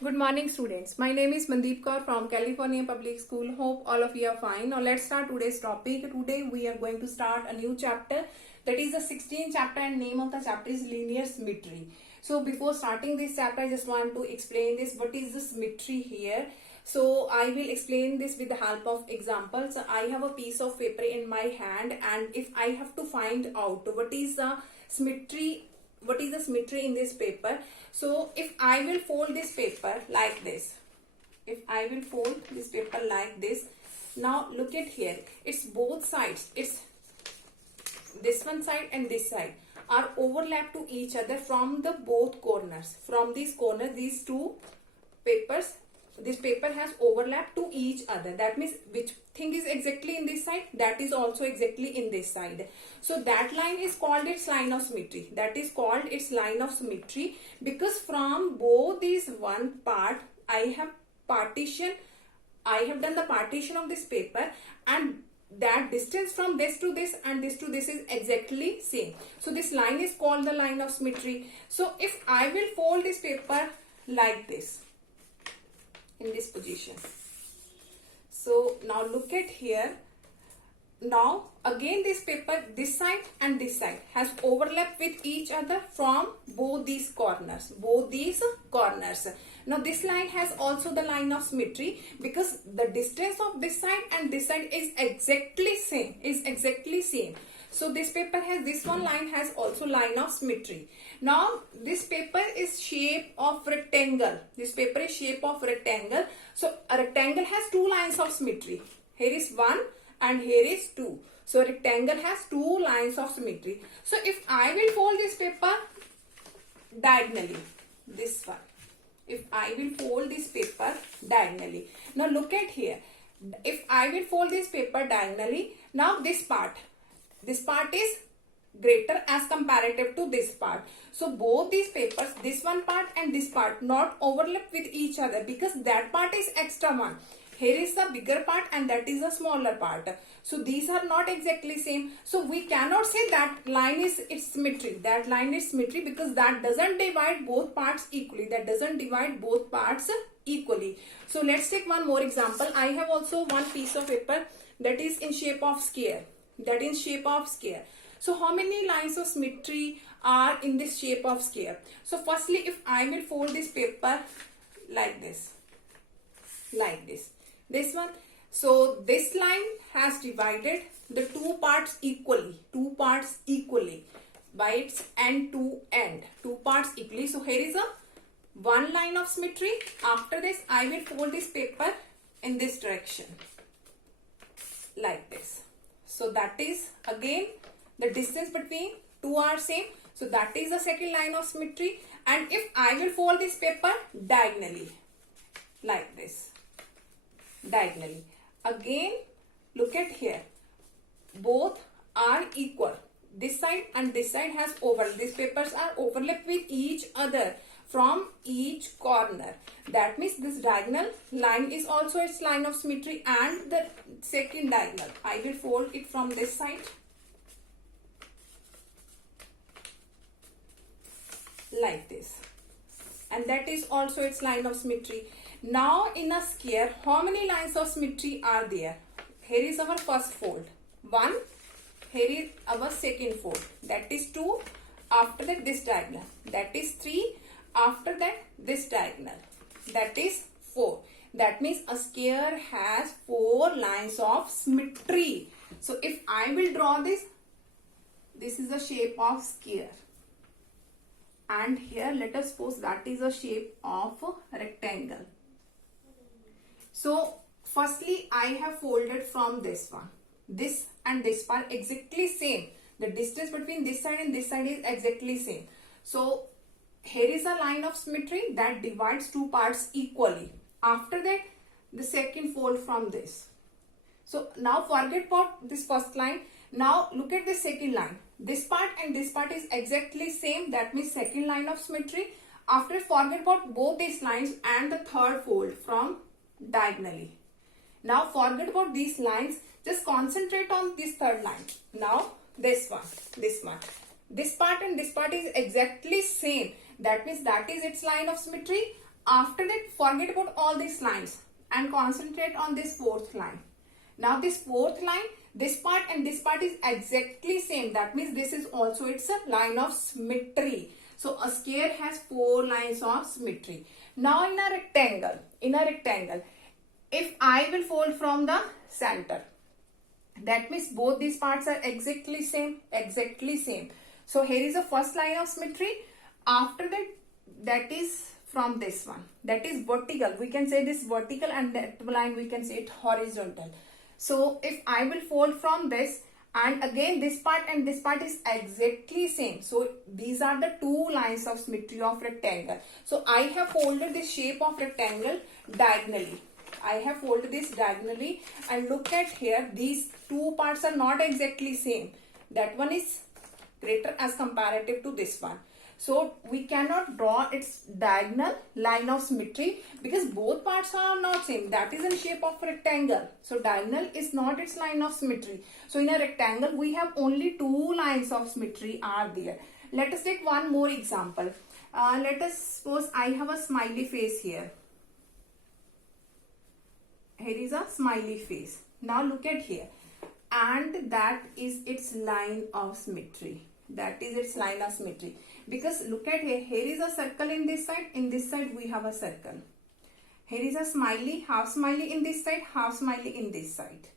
Good morning, students. My name is Mandeep Kaur from California Public School. Hope all of you are fine. Now let's start today's topic. Today we are going to start a new chapter, that is the 16th chapter, and name of the chapter is linear symmetry. So before starting this chapter, I just want to explain this. What is the symmetry here? So I will explain this with the help of examples. I have a piece of paper in my hand, and if I have to find out what is the symmetry in this paper, so if I will fold this paper like this, now look at here, it's both sides, it's this one side and this side are overlap to each other from the both corners. From these corners, these two papers, this paper has overlap to each other. That means which thing is exactly in this side, that is also exactly in this side. So that line is called its line of symmetry. That is called its line of symmetry because from both these one part, I have done the partition of this paper, and that distance from this to this and this to this is exactly same. So this line is called the line of symmetry. So if I will fold this paper like this, in this position, so now look at here. Now again this paper, this side and this side has overlap with each other from both these corners. Now this line has also the line of symmetry because the distance of this side and this side is exactly same. So this paper has, this one line has also line of symmetry. Now this paper is shape of rectangle. So a rectangle has two lines of symmetry. Here is one and here is two. So rectangle has two lines of symmetry. So if I will fold this paper diagonally, this one, if I will fold this paper diagonally, now look at here. If I will fold this paper diagonally, now this part is greater as comparative to this part. So both these papers, this one part and this part, not overlap with each other because that part is extra one. Here is the bigger part and that is the smaller part. So these are not exactly same. So we cannot say that line is its symmetry. That line is symmetry because that doesn't divide both parts equally. So let's take one more example. I have also one piece of paper that is in shape of sphere. So how many lines of symmetry are in this shape of sphere? So firstly, if I will fold this paper like this, this one, so this line has divided the two parts equally by its end to end, So here is a one line of symmetry. After this, I will fold this paper in this direction like this. So that is again the distance between two are same. So that is the second line of symmetry. And if I will fold this paper diagonally like this, again look at here, both are equal. This side and this side has overlap. These papers are overlap with each other from each corner. That means this diagonal line is also its line of symmetry, and the second diagonal, I will fold it from this side like this, and that is also its line of symmetry. Now in a sphere, how many lines of symmetry are there? Here is our first fold, 1. Here is our second fold, that is 2. After that, this diagonal, that is 3. After that, this diagonal, that is 4. That means a sphere has 4 lines of symmetry. So if I will draw this is the shape of sphere, and here let us suppose that is a shape of rectangle. So firstly, I have folded from this one, this and this part exactly same. The distance between this side and this side is exactly same. So here is a line of symmetry that divides two parts equally. After that, the second fold from this. So now forget about this first line. Now look at the second line. This part and this part is exactly same. That means second line of symmetry. After, forget about both these lines and the third fold from diagonally. Now forget about these lines. Just concentrate on this third line. Now this one. This part and this part is exactly same. That means that is its line of symmetry. after that, forget about all these lines and concentrate on this fourth line. Now this fourth line, this part and this part is exactly same. That means this is also its a line of symmetry. So a square has 4 lines of symmetry. Now in a rectangle, if I will fold from the center, that means both these parts are exactly same. So here is the first line of symmetry. After that, that is from this one, that is vertical. We can say this vertical, and that line we can say it horizontal. So if I will fold from this, and again this part and this part is exactly same. So these are the 2 lines of symmetry of rectangle. So I have folded this shape of rectangle diagonally. And look at here, these 2 parts are not exactly same. That one is greater as comparative to this one. So we cannot draw its diagonal line of symmetry because both parts are not same. That is in shape of rectangle. So diagonal is not its line of symmetry. So in a rectangle, we have only 2 lines of symmetry are there. Let us take one more example. Let us suppose I have a smiley face here. Here is a smiley face. Now look at here. And that is its line of symmetry. Because look at here. Here is a circle in this side. In this side we have a circle. Here is a smiley, half smiley in this side, half smiley in this side.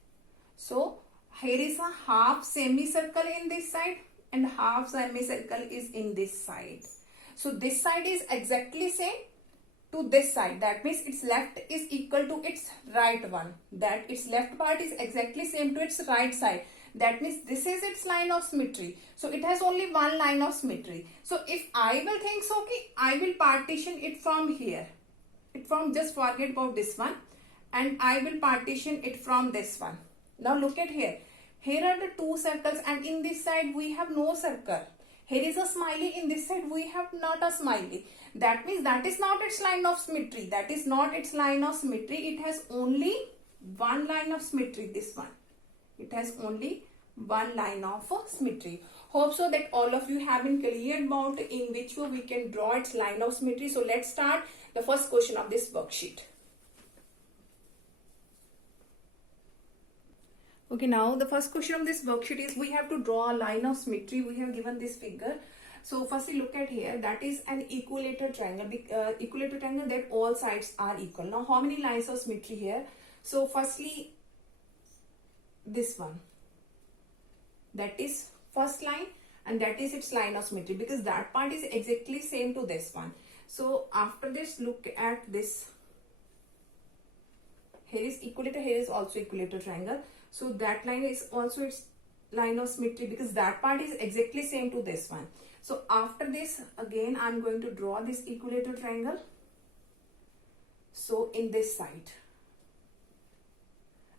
So here is a half semicircle in this side and half semicircle is in this side. So this side is exactly same to this side. That means its left is equal to its right one. That its left part is exactly same to its right side. That means this is its line of symmetry. So it has only 1 line of symmetry. So if I will think so, okay, I will partition it from here. Just forget about this one. And I will partition it from this one. Now look at here. Here are the 2 circles and in this side we have no circle. Here is a smiley, in this side we have not a smiley. That means that is not its line of symmetry. It has only 1 line of symmetry, this one. It has only 1 line of symmetry. Hope so that all of you have been clear about in which way we can draw its line of symmetry. So let's start the first question of this worksheet. Okay, now the first question of this worksheet is we have to draw a line of symmetry. We have given this figure. So firstly look at here, that is an equilateral triangle. Equilateral triangle that all sides are equal. Now how many lines of symmetry here? So firstly, this one, that is first line and that is its line of symmetry because that part is exactly same to this one. So after this, look at this. Here is equilateral, here is also equilateral triangle. So that line is also its line of symmetry because that part is exactly same to this one. So after this, again I am going to draw this equilateral triangle. So in this side,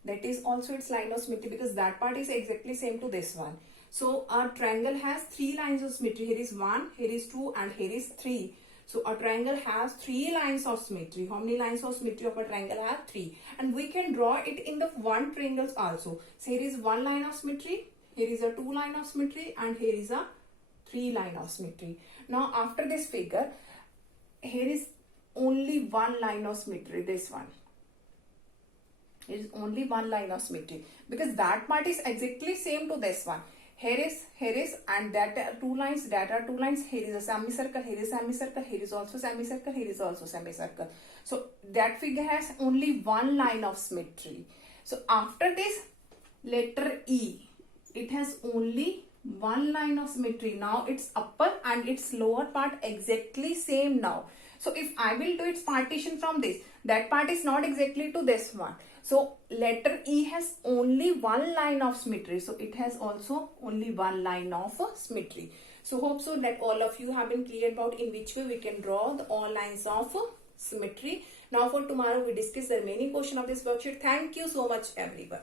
that is also its line of symmetry because that part is exactly same to this one. So our triangle has 3 lines of symmetry. Here is 1, here is 2 and here is 3. So a triangle has 3 lines of symmetry. How many lines of symmetry of a triangle have? 3. And we can draw it in the 1 triangles also. So here is 1 line of symmetry, here is a 2 line of symmetry and here is a 3 line of symmetry. Now after this figure, here is only 1 line of symmetry, this one. It is only 1 line of symmetry because that part is exactly same to this one. Here is and that are 2 lines, here is a semicircle, here is semicircle, here is also semicircle, here is also semicircle. So that figure has only 1 line of symmetry. So after this, letter E, it has only 1 line of symmetry. Now its upper and its lower part exactly same now. So if I will do its partition from this, that part is not exactly to this one. So letter E has only 1 line of symmetry. So it has also only 1 line of symmetry. So hope so that all of you have been clear about in which way we can draw the all lines of symmetry. Now for tomorrow we discuss the remaining portion of this worksheet. Thank you so much everyone.